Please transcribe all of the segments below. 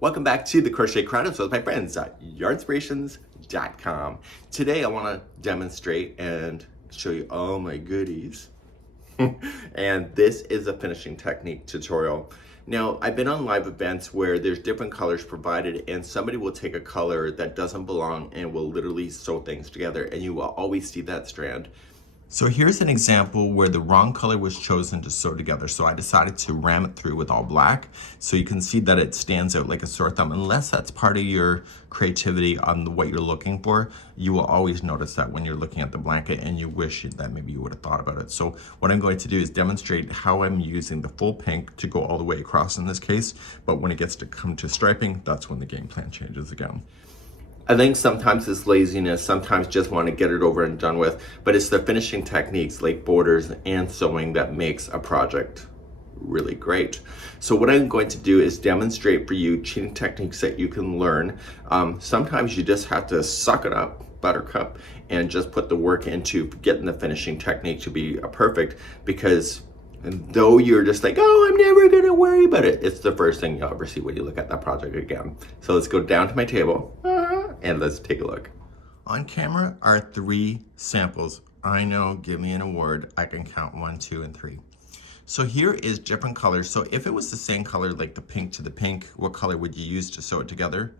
Welcome back to the Crochet Chronicles with my friends at yarnspirations.com. Today I want to demonstrate and show you all my goodies. And this is a finishing technique tutorial. Now, I've been on live events where there's different colors provided and somebody will take a color that doesn't belong and will literally sew things together, and you will always see that strand. So here's an example where the wrong color was chosen to sew together. So I decided to ram it through with all black. So you can see that it stands out like a sore thumb. Unless that's part of your creativity on what you're looking for, you will always notice that when you're looking at the blanket and you wish that maybe you would have thought about it. So what I'm going to do is demonstrate how I'm using the full pink to go all the way across in this case. But when it gets to come to striping, that's when the game plan changes again. I think sometimes it's laziness, sometimes just want to get it over and done with, but it's the finishing techniques like borders and sewing that makes a project really great. So what I'm going to do is demonstrate for you cheating techniques that you can learn. Sometimes you just have to suck it up, buttercup, and just put the work into getting the finishing technique to be perfect, because though you're just like, oh, I'm never gonna worry about it, it's the first thing you'll ever see when you look at that project again. So let's go down to my table. And let's take a look. On camera are 3 samples. I know, give me an award. I can count 1, 2, and 3. So here is different colors. So if it was the same color, like the pink to the pink, what color would you use to sew it together?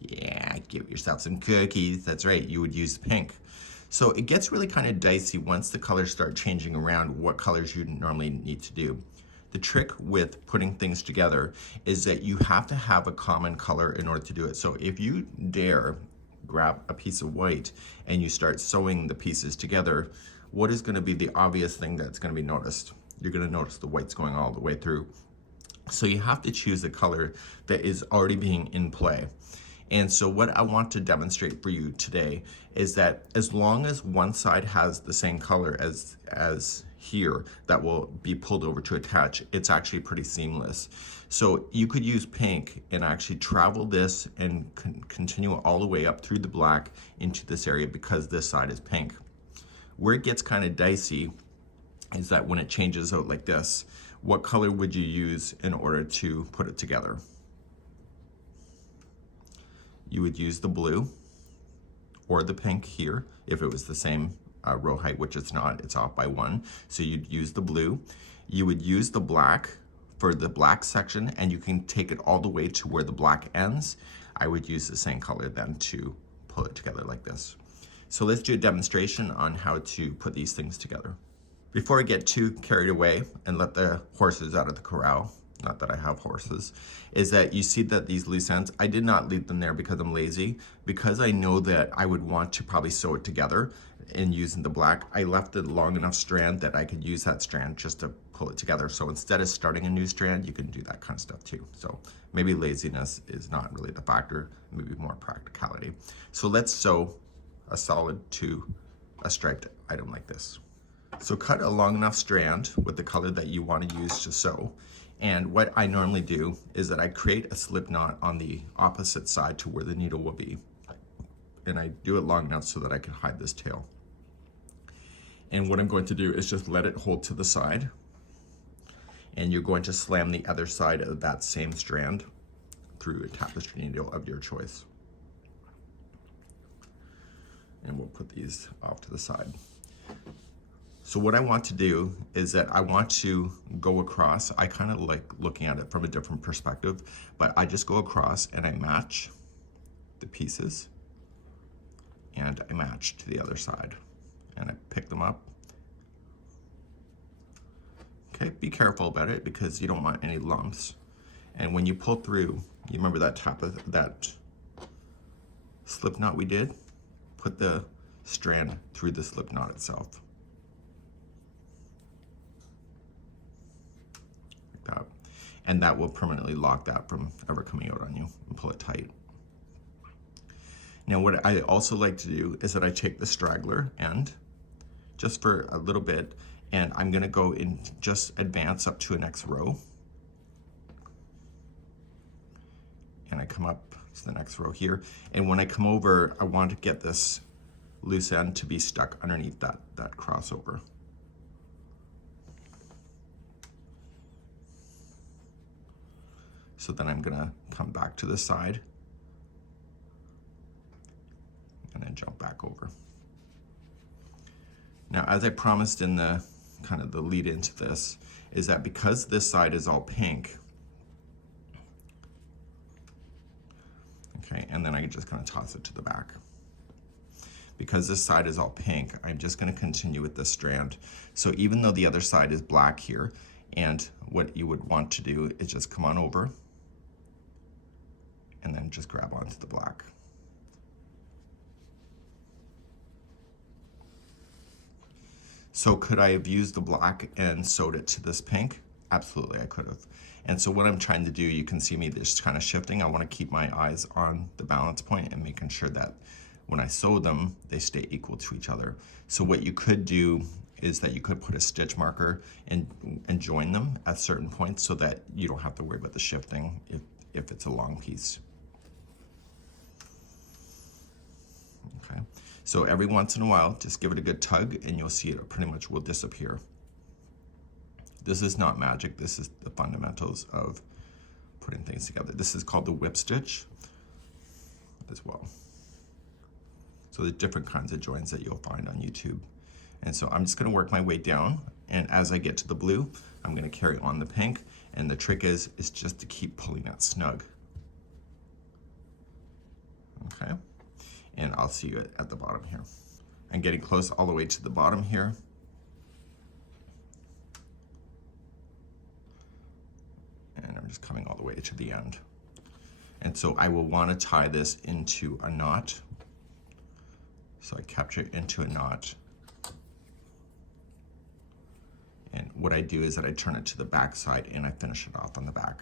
Yeah, give yourself some cookies. That's right, you would use pink. So it gets really kind of dicey once the colors start changing around what colors you normally need to do. The trick with putting things together is that you have to have a common color in order to do it. So if you dare grab a piece of white and you start sewing the pieces together, what is going to be the obvious thing that's going to be noticed? You're going to notice the white's going all the way through. So you have to choose a color that is already being in play. And so what I want to demonstrate for you today is that as long as one side has the same color as here that will be pulled over to attach, it's actually pretty seamless. So you could use pink and actually travel this and continue all the way up through the black into this area because this side is pink. Where it gets kind of dicey is that when it changes out like this, what color would you use in order to put it together? You would use the blue or the pink here if it was the same row height, which it's not, it's off by 1. So you'd use the blue. You would use the black for the black section, and you can take it all the way to where the black ends. I would use the same color then to pull it together like this. So let's do a demonstration on how to put these things together. Before I get too carried away and let the horses out of the corral, not that I have horses, is that you see that these loose ends, I did not leave them there because I'm lazy. Because I know that I would want to probably sew it together and using the black, I left a long enough strand that I could use that strand just to pull it together. So instead of starting a new strand, you can do that kind of stuff too. So maybe laziness is not really the factor, maybe more practicality. So let's sew a solid to a striped item like this. So cut a long enough strand with the color that you want to use to sew. And what I normally do is that I create a slip knot on the opposite side to where the needle will be. And I do it long enough so that I can hide this tail. And what I'm going to do is just let it hold to the side. And you're going to slam the other side of that same strand through a tapestry needle of your choice. And we'll put these off to the side. So what I want to do is that I want to go across. I kind of like looking at it from a different perspective, but I just go across and I match the pieces and I match to the other side and I pick them up. Okay, be careful about it because you don't want any lumps. And when you pull through, you remember that that slip knot we did? Put the strand through the slip knot itself. That. And that will permanently lock that from ever coming out on you and pull it tight. Now what I also like to do is that I take the straggler end just for a little bit and I'm going to go in just advance up to a next row. And I come up to the next row here. And when I come over, I want to get this loose end to be stuck underneath that crossover. So then I'm gonna come back to the side and then jump back over. Now, as I promised in the kind of the lead into this, is that because this side is all pink, okay, and then I can just kind of toss it to the back. Because this side is all pink, I'm just going to continue with this strand. So even though the other side is black here, and what you would want to do is just come on over and then just grab onto the black. So could I have used the black and sewed it to this pink? Absolutely, I could have. And so what I'm trying to do, you can see me just kind of shifting. I want to keep my eyes on the balance point and making sure that when I sew them, they stay equal to each other. So what you could do is that you could put a stitch marker and join them at certain points so that you don't have to worry about the shifting if it's a long piece. Okay, so every once in a while, just give it a good tug and you'll see it pretty much will disappear. This is not magic, this is the fundamentals of putting things together. This is called the whip stitch as well. So there's different kinds of joins that you'll find on YouTube. And so I'm just gonna work my way down, and as I get to the blue, I'm gonna carry on the pink, and the trick is just to keep pulling that snug. Okay, and I'll see you at the bottom here. I'm getting close all the way to the bottom here. And I'm just coming all the way to the end. And so I will wanna tie this into a knot. So I capture it into a knot. And what I do is that I turn it to the back side and I finish it off on the back.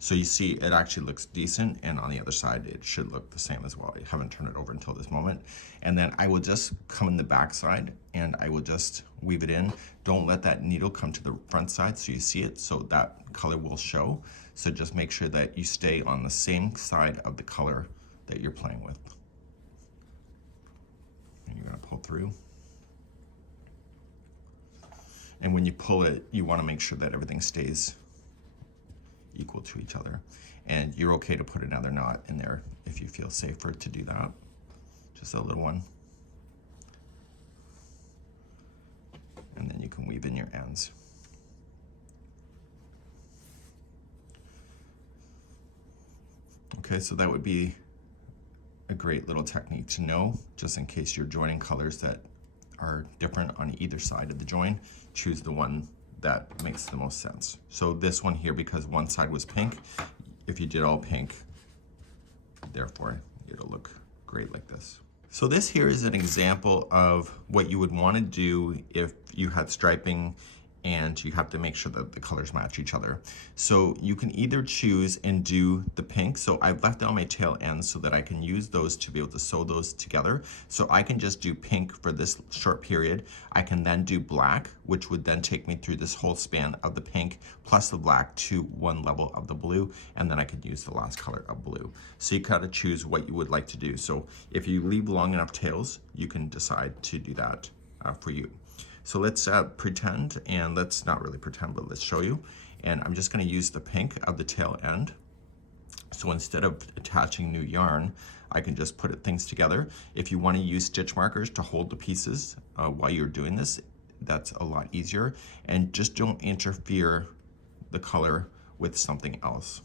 So you see it actually looks decent, and on the other side it should look the same as well. I haven't turned it over until this moment. And then I will just come in the back side and I will just weave it in. Don't let that needle come to the front side so you see it, so that color will show. So just make sure that you stay on the same side of the color that you're playing with. And you're gonna pull through. And when you pull it, you wanna make sure that everything stays equal to each other. And you're okay to put another knot in there if you feel safer to do that. Just a little one. And then you can weave in your ends. Okay, so that would be a great little technique to know, just in case you're joining colors that are different on either side of the join. Choose the one that makes the most sense. So this one here, because one side was pink, if you did all pink, therefore it'll look great like this. So this here is an example of what you would want to do if you had striping and you have to make sure that the colors match each other. So you can either choose and do the pink. So I've left out my tail ends so that I can use those to be able to sew those together. So I can just do pink for this short period. I can then do black, which would then take me through this whole span of the pink plus the black to one level of the blue, and then I could use the last color of blue. So you gotta choose what you would like to do. So if you leave long enough tails, you can decide to do that for you. So let's pretend, and let's not really pretend, but let's show you. And I'm just gonna use the pink of the tail end. So instead of attaching new yarn, I can just put things together. If you wanna use stitch markers to hold the pieces while you're doing this, that's a lot easier. And just don't interfere the color with something else.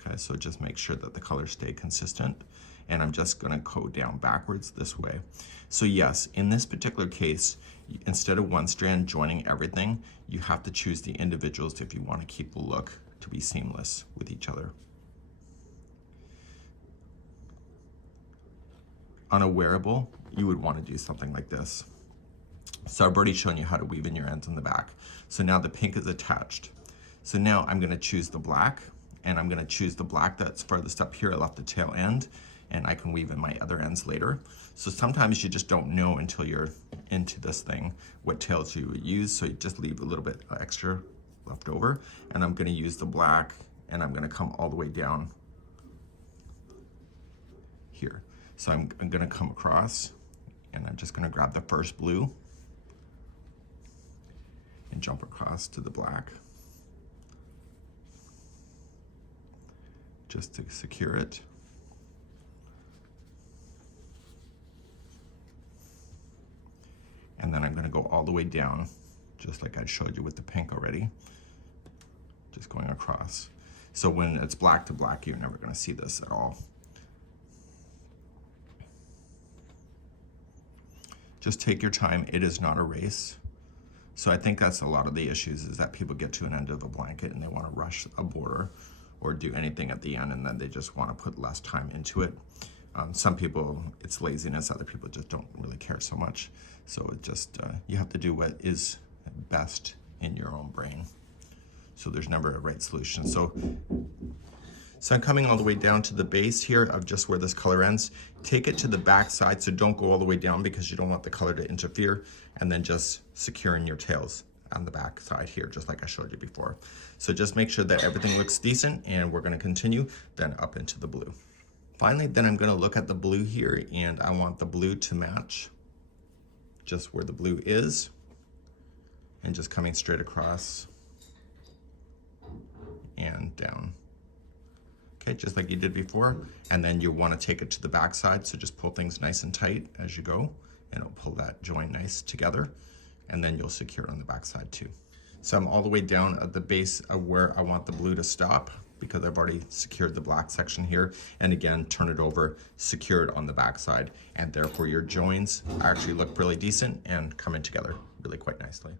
Okay, so just make sure that the colors stay consistent. And I'm just gonna go down backwards this way. So yes, in this particular case, instead of one strand joining everything, you have to choose the individuals if you wanna keep the look to be seamless with each other. On a wearable, you would wanna do something like this. So I've already shown you how to weave in your ends on the back. So now the pink is attached. So now I'm gonna choose the black, and I'm gonna choose the black that's furthest up here. I left the tail end, and I can weave in my other ends later. So sometimes you just don't know until you're into this thing what tails you would use, so you just leave a little bit extra left over. And I'm gonna use the black, and I'm gonna come all the way down here. So I'm gonna come across, and I'm just gonna grab the first blue and jump across to the black. just to secure it. And then I'm going to go all the way down, just like I showed you with the pink already, just going across. So when it's black to black, you're never going to see this at all. Just take your time. It is not a race. So I think that's a lot of the issues, is that people get to an end of a blanket and they want to rush a border or do anything at the end, and then they just want to put less time into it. Some people, it's laziness. Other people just don't really care so much. So it just, you have to do what is best in your own brain. So there's never a right solution. So I'm coming all the way down to the base here of just where this color ends. Take it to the back side, so don't go all the way down because you don't want the color to interfere, and then just securing your tails on the back side here, just like I showed you before. So just make sure that everything looks decent, and we're gonna continue then up into the blue. Finally, then I'm gonna look at the blue here, and I want the blue to match just where the blue is, and just coming straight across and down. Okay, just like you did before. And then you want to take it to the back side, so just pull things nice and tight as you go, and it'll pull that join nice together, and then you'll secure it on the back side too. So I'm all the way down at the base of where I want the blue to stop, because I've already secured the black section here. And again, turn it over, secure it on the back side, and therefore your joins actually look really decent and come in together really quite nicely.